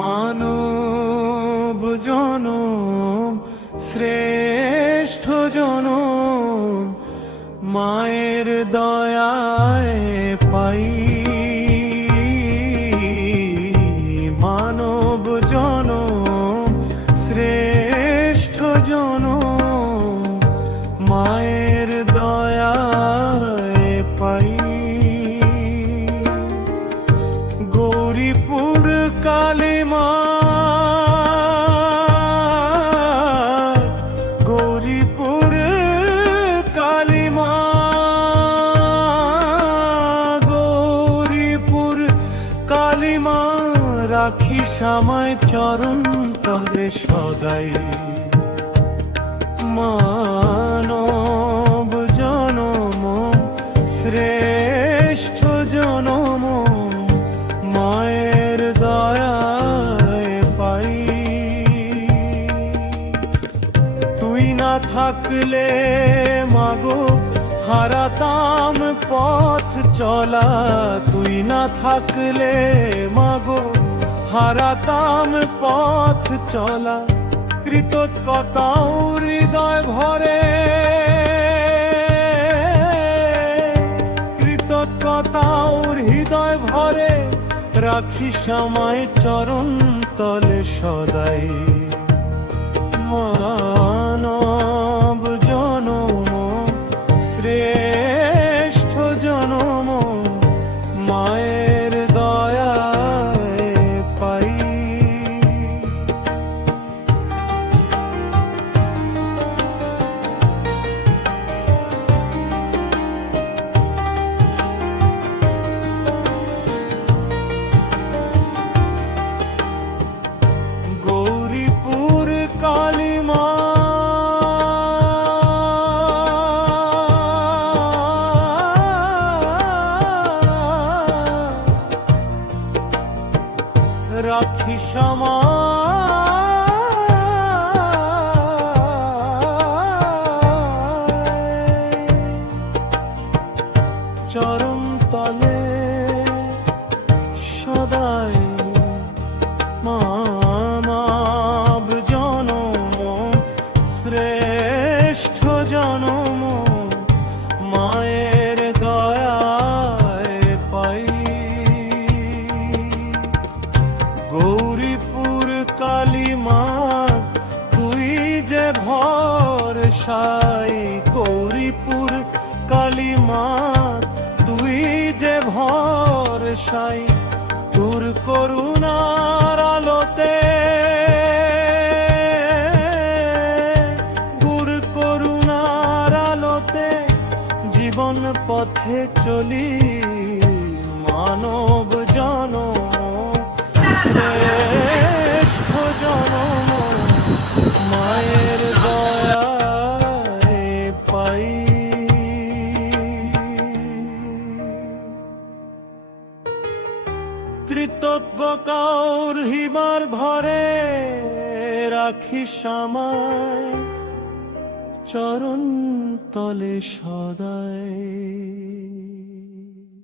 মানব জনম, শ্রেষ্ঠ জনম, মায়ের দয়ায় পাই। মানব জনম, শ্রেষ্ঠ জনম, মায়ের দয়ায় পাই। গৌরীপুর কালিমা গৌরীপুর কালিমা গৌরীপুর কালিমা রাখি সামায় চরণ তরে সদাই। মানব থাকলে মাগো, হারাতাম পথ চলা। তুই না থাকলে মাগো, হারাতাম পথ চলা। কৃতজ্ঞতাও হৃদয় ভরে। কৃতজ্ঞতাও হৃদয় ভরে। রাখি সময় চরণ তলে সদাই। মানব রাখি সমা চরম তলে গৌরীপুর কালিমা, তুই যে ভর সাই গৌরীপুর কালিমা, তুই যে ভর সাই তোর করুণার আলোতে। গুর করুণার আলোতে জীবন পথে চলি মানব জনম কৃতজ্ঞ কাউর হিমার ভরে রাখি সামায় চরণ তলে সদায়।